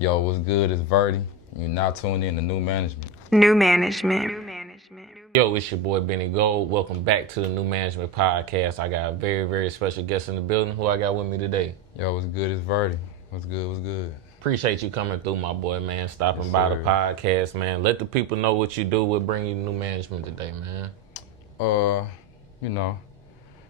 Yo, what's good? It's Verdi. You're now tuned in to New Management. New management. Yo, it's your boy Benny Gold. Welcome back to the New Management Podcast. I got a very, very special guest in the building. Who I got with me today? Yo, what's good? It's Verdi. What's good? What's good? Appreciate you coming through, my boy, man. Stopping Yes, by sir. the podcast, man. Let the people know what you do. We'll bring you New Management today, man. You know,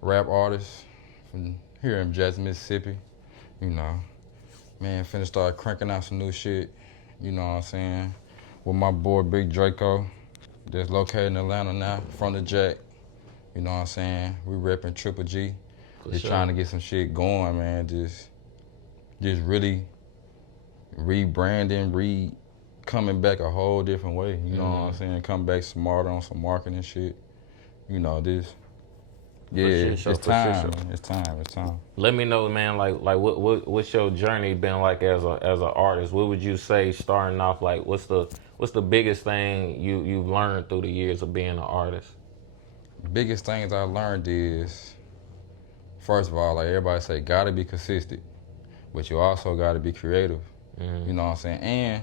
rap artist from here in Jackson, Mississippi. You know, man, finna start cranking out some new shit. You know what I'm saying? With my boy Big Draco, that's located in Atlanta now, from the Jack. You know what I'm saying? We repping Triple G. For Just sure. trying to get some shit going, man. Just really rebranding, coming back a whole different way. You know what I'm saying? Come back smarter on some marketing shit. You know, this. Yeah, sure, it's for time. sure. Man. It's time. Let me know, man. Like what's your journey been like as an artist? What would you say starting off? Like, what's the biggest thing you've learned through the years of being an artist? Biggest things I learned is, first of all, like everybody say, gotta be consistent, but you also gotta be creative. You know what I'm saying? And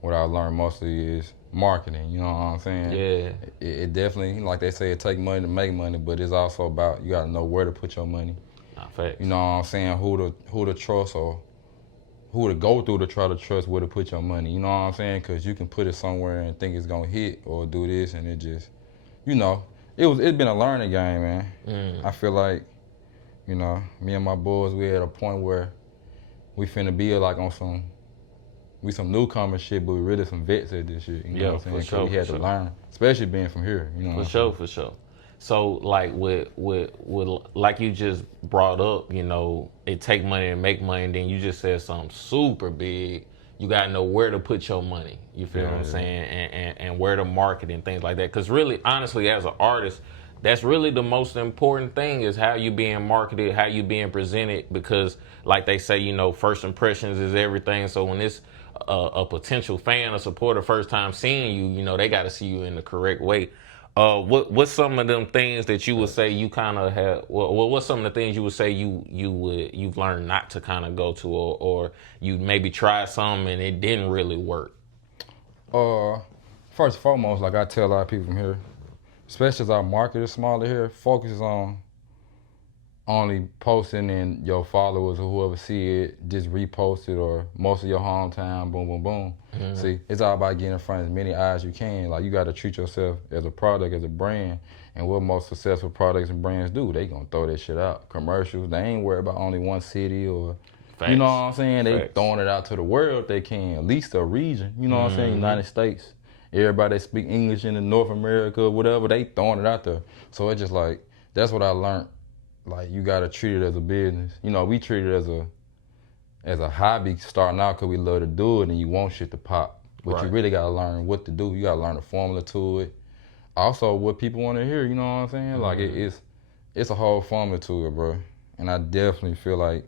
what I learned mostly is marketing. You know what I'm saying? Yeah. It definitely, like they say, it take money to make money, but it's also about you gotta know where to put your money. Nah, facts. You know what I'm saying? Who to trust or who to go through to try to trust where to put your money. You know what I'm saying? Because you can put it somewhere and think it's gonna hit or do this, and it just, you know, it's been a learning game, man. I feel like, you know, me and my boys, we at a point where we finna be like on some newcomer shit, but we really some vets at this shit. You know what I'm saying? for sure. Because we had to learn, especially being from here. You know. For sure. So like with like you just brought up, you know, it take money to make money, and then you just said something super big. You gotta know where to put your money. You feel what I'm saying? And where to market and things like that. Because really, honestly, as an artist, that's really the most important thing is how you being marketed, how you being presented. Because like they say, you know, first impressions is everything. So when it's a potential fan or supporter first time seeing you, you know, they got to see you in the correct way. What's some of them things that you would say you kind of have? Well, what's some of the things you would say you've learned not to kind of go to, or you maybe tried some and it didn't really work? First and foremost, like I tell a lot of people from here, especially as our market is smaller here, focus on only posting and your followers or whoever see it, just repost it, or most of your hometown, boom, boom, boom. See, it's all about getting in front of as many eyes as you can. Like, you got to treat yourself as a product, as a brand. And what most successful products and brands do, they gonna throw that shit out. Commercials, they ain't worried about only one city or, Facts. you know what I'm saying? They Facts. throwing it out to the world if they can, at least a region. You know what I'm saying? United States. Everybody that speak English in the North America or whatever, they throwing it out there. So it's just like, that's what I learned. Like, you gotta treat it as a business. You know, we treat it as a hobby starting out because we love to do it and you want shit to pop. But you Right. really gotta learn what to do. You gotta learn the formula to it. Also, what people want to hear. You know what I'm saying? Like, it's a whole formula to it, bro. And I definitely feel like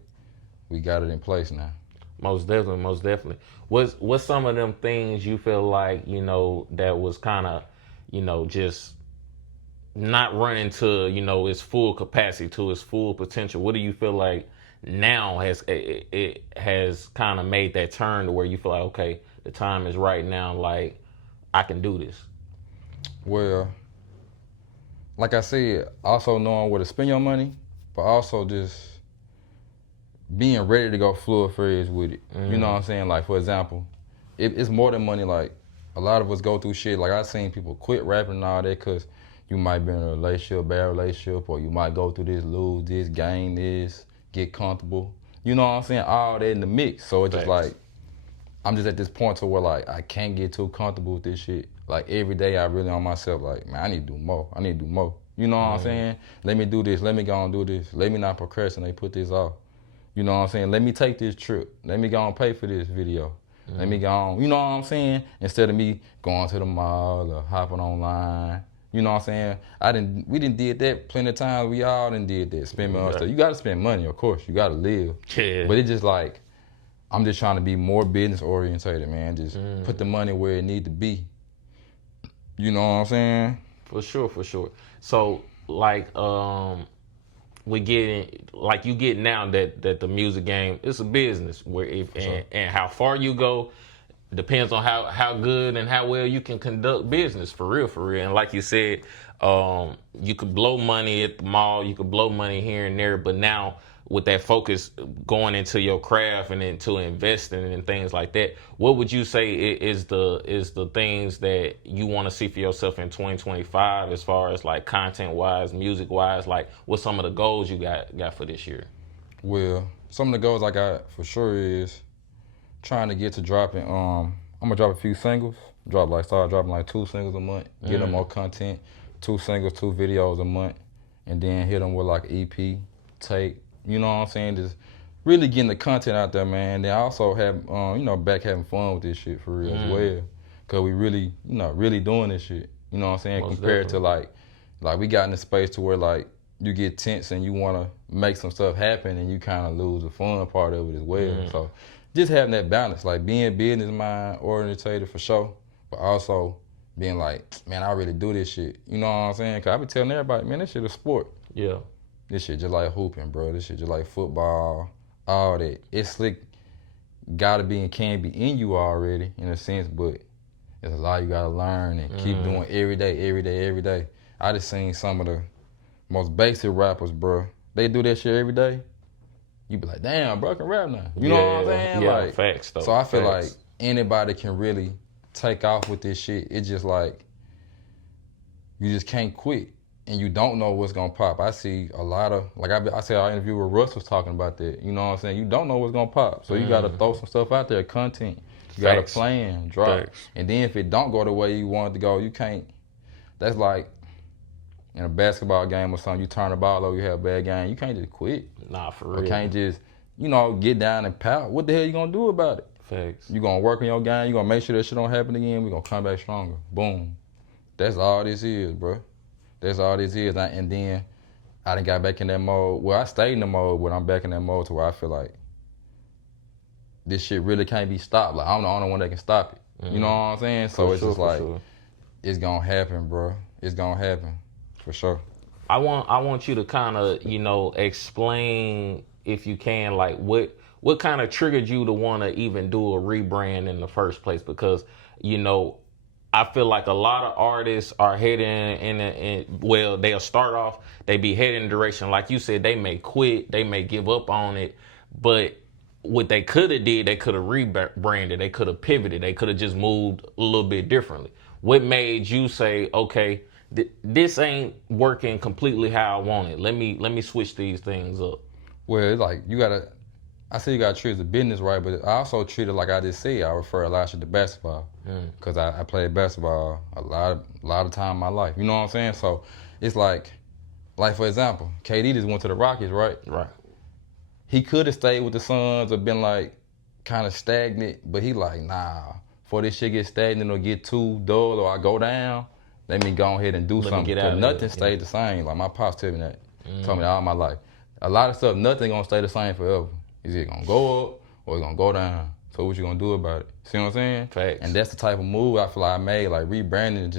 we got it in place now. Most definitely. What's some of them things you feel like, you know, that was kind of, you know, just not running to, you know, its full capacity, to its full potential? What do you feel like now it has kind of made that turn to where you feel like, okay, the time is right now, like I can do this? Well, like I said, also knowing where to spend your money, but also just being ready to go full fledged with it. You know what I'm saying? Like, for example, it's more than money. Like, a lot of us go through shit. Like, I've seen people quit rapping and all that because you might be in a relationship, bad relationship, or you might go through this, lose this, gain this, get comfortable. You know what I'm saying? All that in the mix. So it's just Facts. like, I'm just at this point to where, like, I can't get too comfortable with this shit. Like, every day I really on myself, like, man, I need to do more. You know what I'm saying? Let me do this. Let me go and do this. Let me not procrastinate, put this off. You know what I'm saying? Let me take this trip. Let me go and pay for this video. Let me go on, you know what I'm saying? Instead of me going to the mall or hopping online. You know what I'm saying? We didn't did that plenty of times. We all done did that. Spend money on stuff. You gotta spend money, of course. You gotta live. Yeah. But it's just like, I'm just trying to be more business orientated, man. Just put the money where it need to be. You know what I'm saying? For sure. So like we getting like you get now that the music game is a business where and how far you go depends on how good and how well you can conduct business for real. And like you said, you could blow money at the mall, you could blow money here and there, but now with that focus going into your craft and into investing and things like that, what would you say is the things that you want to see for yourself in 2025 as far as like content wise, music wise? Like what's some of the goals you got for this year? Well, some of the goals I got for sure is trying to get to dropping. I'm gonna drop a few singles. Start dropping like 2 singles a month. Get them more content. 2 singles, 2 videos a month, and then hit them with like EP, tape. You know what I'm saying? Just really getting the content out there, man. Then also have, back having fun with this shit for real as well. Cause we really, really doing this shit. You know what I'm saying? Most Compared to like we got in the space to where like you get tense and you want to make some stuff happen and you kind of lose the fun part of it as well. So just having that balance, like being business mind orientated for sure, but also being like, man, I really do this shit. You know what I'm saying? Cause I be telling everybody, man, this shit a sport. Yeah. This shit just like hooping, bro. This shit just like football, all that. It's slick, gotta be and can be in you already, in a sense, but it's a lot you gotta learn and keep doing every day. I just seen some of the most basic rappers, bro. They do that shit every day. You be like, damn, bro, I can rap now. You know what I'm saying? Yeah, like, facts, though. So I feel like anybody can really take off with this shit. It's just like, you just can't quit. And you don't know what's gonna pop. I see a lot of, like I said, our interview with Russ was talking about that. You know what I'm saying? You don't know what's gonna pop. So you gotta throw some stuff out there, content. You gotta plan, drop. And then if it don't go the way you want it to go, you can't. That's like in a basketball game or something, you turn the ball over, you have a bad game. You can't just quit. Nah, for real. You can't just, get down and pout. What the hell you gonna do about it? Facts. You gonna work on your game, you gonna make sure that shit don't happen again, we gonna come back stronger. Boom. That's all this is, bro. That's all this is. And then I done got back in that mode. Well, I stayed in the mode, but I'm back in that mode to where I feel like this shit really can't be stopped. Like, I'm the only one that can stop it. You know what I'm saying? So it's just like, it's gonna happen, bro. It's gonna happen, for sure. I want you to kind of, explain, if you can, like what kind of triggered you to want to even do a rebrand in the first place? Because, I feel like a lot of artists are heading they'll start off, they be heading in the direction, like you said, they may quit, they may give up on it, but what they could have did, they could have rebranded, they could have pivoted, they could have just moved a little bit differently. What made you say, okay, this ain't working completely how I want it. Let me switch these things up. Well, it's like I say you gotta treat it as a business, right? But I also treat it like I just said. I refer a lot to basketball because I played basketball a lot of time in my life. You know what I'm saying? So it's like for example, KD just went to the Rockets, right? Right. He could have stayed with the Suns or been like kind of stagnant, but he like, nah. Before this shit get stagnant or get too dull or I go down, let me go ahead and do something. Because nothing stayed the same. Like my pops told me that. Told me that all my life. A lot of stuff, nothing gonna stay the same forever. It's either gonna go up or it's gonna go down. So what you gonna do about it? See what I'm saying? Facts. And that's the type of move I feel like I made. Like rebranding it's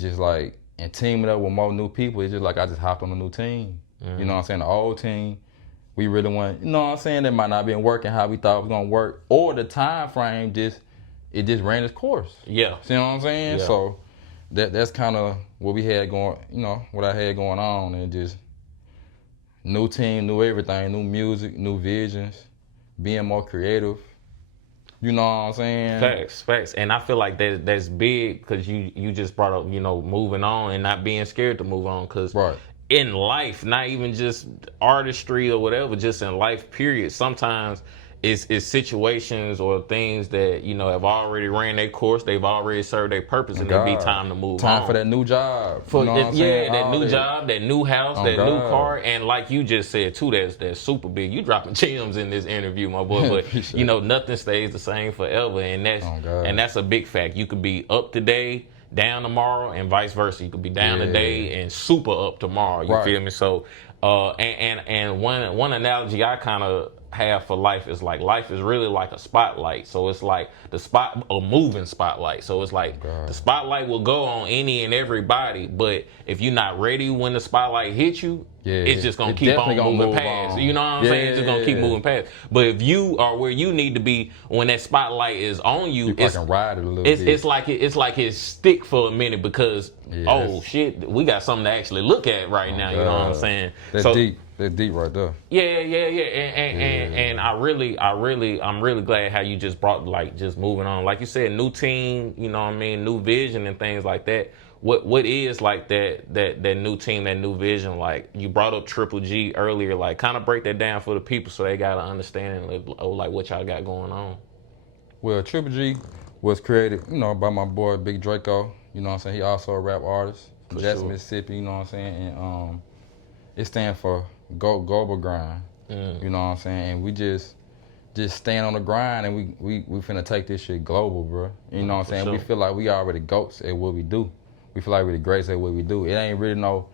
just like and teaming up with more new people. It's just like I just hopped on a new team. You know what I'm saying? The old team, we really want, you know what I'm saying? That might not been working how we thought it was gonna work. Or the time frame just ran its course. Yeah. See what I'm saying? Yeah. So that's kind of what we had going, what I had going on, and just new team, new everything, new music, new visions, being more creative. You know what I'm saying? Facts. And I feel like that's big because you just brought up, moving on and not being scared to move on. Because in life, not even just artistry or whatever, just in life, period, sometimes it's situations or things that, have already ran their course, they've already served their purpose, and it'll be time to move on. Time for that new job. That new job, that new house, that new car. And like you just said too, that's super big. You dropping gems in this interview, my boy, but nothing stays the same forever, and that's a big fact. You could be up today, down tomorrow, and vice versa. You could be down today and super up tomorrow. You feel me? So and one analogy I kind of have for life is like life is really like a spotlight. So it's like a moving spotlight. So it's like the spotlight will go on any and everybody, but if you're not ready when the spotlight hits you, it's just gonna it keep on definitely moving move past. on. You know what I'm saying? It's just gonna keep moving past. But if you are where you need to be when that spotlight is on you, I can ride it a little bit. it's like it's stick for a minute because oh shit, we got something to actually look at right now. You know what I'm saying? That's deep. That's deep right there. Yeah. And I'm really glad how you just brought like just moving on. Like you said, new team, you know what I mean, new vision and things like that. What is like that new team, that new vision? Like you brought up Triple G earlier, like kind of break that down for the people so they got an understanding of like what y'all got going on. Well, Triple G was created, you know, by my boy Big Draco. You know what I'm saying? He also a rap artist from Jackson, Mississippi. You know what I'm saying? And it stands for global grind. You know what I'm saying? And we just stand on the grind, and we finna take this shit global, bro. You know what I'm saying? Sure. We feel like we already goats at what we do. We feel like we're the greatest at what we do. It ain't really no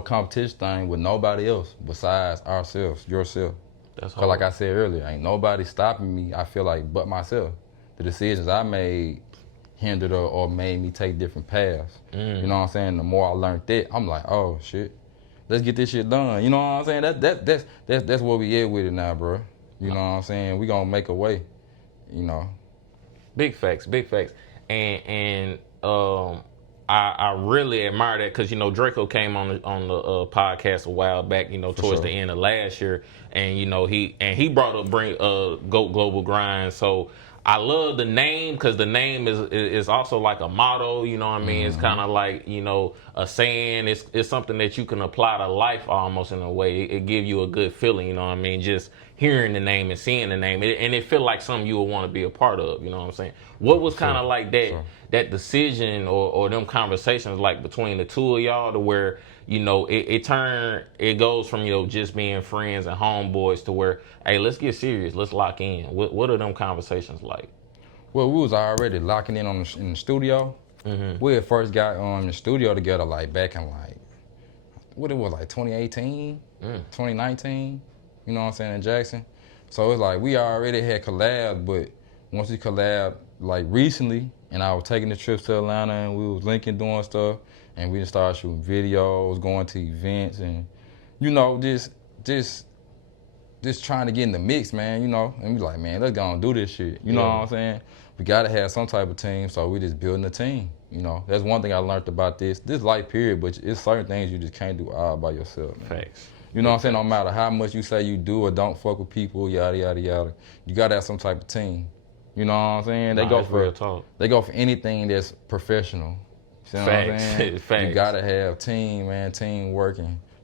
competition thing with nobody else besides ourselves, yourself. That's Cause like I said earlier, ain't nobody stopping me. I feel like but myself. The decisions I made hindered or made me take different paths. You know what I'm saying? The more I learned that, I'm like, oh shit, let's get this shit done. You know what I'm saying? That's where we at with it now, bro. You know what I'm saying? We gonna make a way. You know. Big facts. And I really admire that because you know Draco came on the podcast a while back, you know, towards the end of last year, and you know he brought up GOAT Global Grind. So I love the name because the name is also like a motto. You know what I mean? It's kind of like, you know, a saying. It's something that you can apply to life almost in a way. It gives you a good feeling. You know what I mean? Just hearing the name and seeing the name, and it feel like something you would want to be a part of. You know what I'm saying? What was kind of like that decision or them conversations like between the two of y'all to where, you know, it goes from, you know, just being friends and homeboys to where, hey, let's get serious, let's lock in. What are them conversations like? Well, we was already locking in in the studio. We had first got in the studio together like back in like, what it was, like 2018, 2019, you know what I'm saying, in Jackson. So it's like we already had collabed, but once we collabed like recently, and I was taking the trips to Atlanta and we was linking doing stuff, and we just started shooting videos, going to events, and you know, just trying to get in the mix, man, you know. And we like, man, let's go and do this shit. You know what I'm saying? We gotta have some type of team, so we just building a team. You know, that's one thing I learned about this life period, but it's certain things you just can't do all by yourself, man. Facts. You know what I'm saying? No matter how much you say you do or don't fuck with people, yada, yada, yada, you gotta have some type of team. You know what I'm saying? They go for anything that's professional. You know what I'm saying? Facts. You gotta have team, man,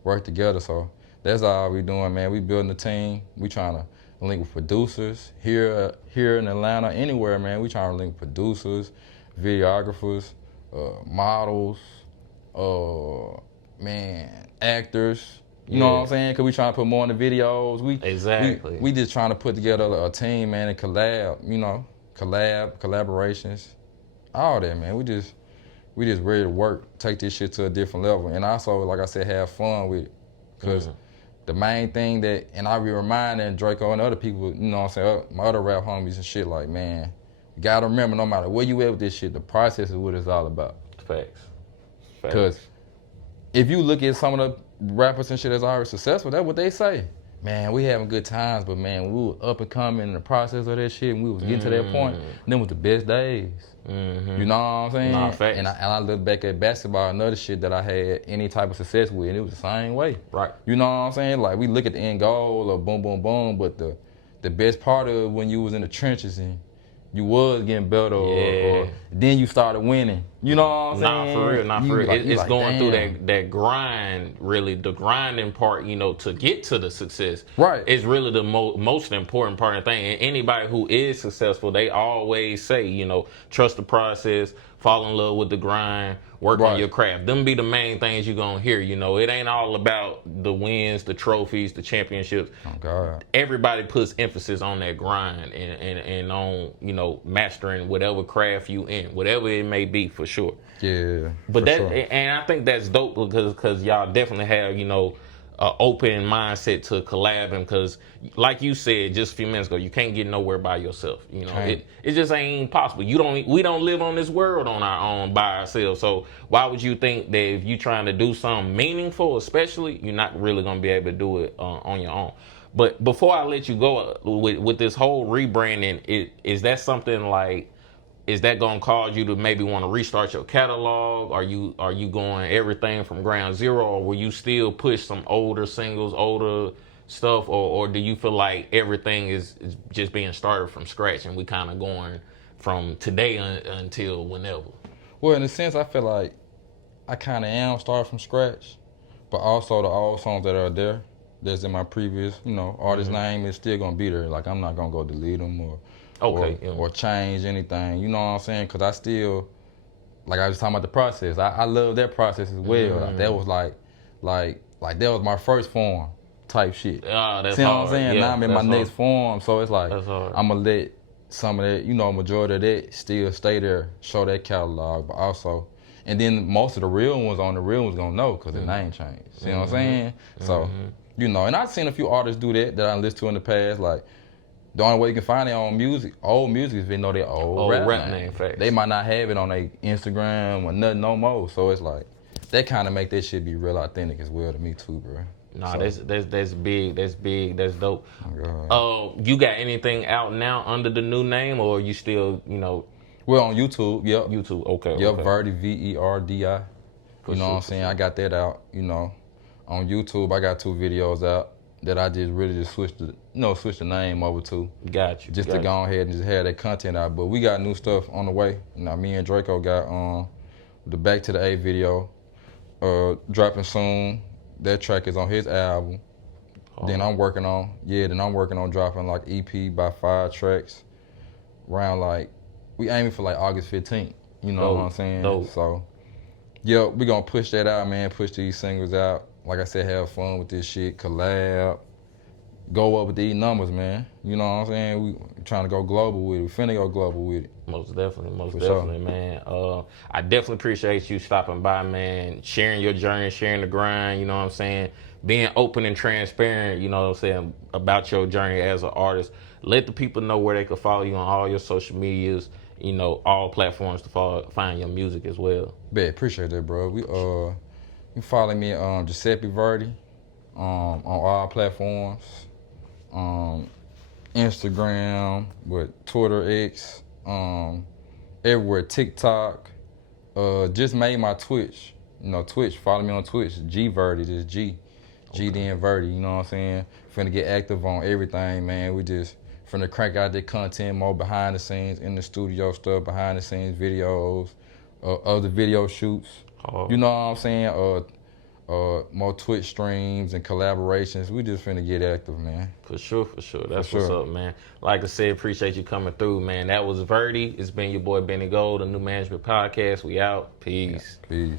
work together. So that's all we doing, man. We building a team. We trying to link with producers here in Atlanta, anywhere, man. We trying to link with producers, videographers, models, actors. You know what I'm saying? Cause we trying to put more in the videos. We just trying to put together a team, man, and collaborations, all that, man. We just ready to work, take this shit to a different level, and also, like I said, have fun with it. Cause the main thing and I be reminding Draco and other people, you know what I'm saying, my other rap homies and shit, like, man, you gotta remember, no matter where you at with this shit, the process is what it's all about. Facts. Cause if you look at some of the rappers and shit that's already successful, that's what they say. Man, we having good times, but man, we were up and coming in the process of that shit, and we was getting to that point, and them was the best days. You know what I'm saying? Nah, facts. And I look back at basketball and other shit that I had any type of success with, and it was the same way. Right. You know what I'm saying? Like, we look at the end goal or boom, boom, boom, but the best part of when you was in the trenches and you was getting better or then you started winning. You know what I'm saying? Not for real. It's like, going damn, through that grind, really, the grinding part, you know, to get to the success. Right. Is really the most important part of the thing. And anybody who is successful, they always say, you know, trust the process, fall in love with the grind, work on your craft. Them be the main things you're going to hear, you know. It ain't all about the wins, the trophies, the championships. Oh, God. Everybody puts emphasis on that grind and on, you know, mastering whatever craft you in, whatever it may be, for sure. Yeah. But and I think that's dope because y'all definitely have, you know, open mindset to collabing, because like you said just a few minutes ago, you can't get nowhere by yourself. You know, it just ain't possible. We don't live on this world on our own by ourselves. So why would you think that if you trying to do something meaningful, especially, you're not really gonna be able to do it on your own? But before I let you go with this whole rebranding, is that something like, is that gonna cause you to maybe want to restart your catalog? Are you going everything from ground zero, or will you still push some older singles, older stuff, or do you feel like everything is just being started from scratch and we kind of going from today until whenever? Well, in a sense, I feel like I kind of am starting from scratch, but also the old songs that are there, that's in my previous, artist name is still gonna be there. Like, I'm not gonna go delete them or change anything. You know what I'm saying? Because I still, like I was talking about the process. I love that process as well. Like, that was like that was my first form type shit. That's See what hard. I'm saying? Yeah, now I'm in my next hard. form, so it's like I'm gonna let some of that, majority of that still stay there, show that catalog, but also, and then most of the real ones gonna know because the name changed. See what I'm saying? So, and I've seen a few artists do that I listened to in the past. Like, the only way you can find their own music, old music, is if they know their old rap name. They might not have it on their Instagram or nothing no more. So it's like, that kind of make that shit be real authentic as well to me too, bro. Nah, so, that's big. That's big. That's dope. You got anything out now under the new name, or you still, Well, on YouTube, yep. YouTube, okay. Yep, okay. V3RDI. You know what I'm saying? I got that out, On YouTube, I got 2 videos out that I just really switched the name over to. Got you. Just to go ahead and just have that content out. But we got new stuff on the way. Me and Draco got the Back to the A video dropping soon. That track is on his album. Then I'm working on dropping like EP by 5 tracks. Around like, we aiming for like August 15th. You know what I'm saying? So, yeah, we gonna push that out, man. Push these singles out. Like I said, have fun with this shit, collab, go up with these numbers, man. You know what I'm saying? We trying to go global with it. We finna go global with it. Most definitely, man. I definitely appreciate you stopping by, man, sharing your journey, sharing the grind, you know what I'm saying? Being open and transparent, you know what I'm saying, about your journey as an artist. Let the people know where they can follow you on all your social medias, all platforms to find your music as well. Bet, appreciate that, bro. You follow me Giuseppe Verdi on all platforms. Instagram, with Twitter, X, everywhere, TikTok. Just made my Twitch. Twitch, follow me on Twitch. G Verdi, just G. GD and Verdi, you know what I'm saying? Finna get active on everything, man. We just finna crank out the content, more behind the scenes, in the studio stuff, behind the scenes videos, other video shoots. You know what I'm saying? More Twitch streams and collaborations. We just finna get active, man. For sure. That's what's up, man. Like I said, appreciate you coming through, man. That was Verdi. It's been your boy Benny Gold, the New Management Podcast. We out. Peace. Peace.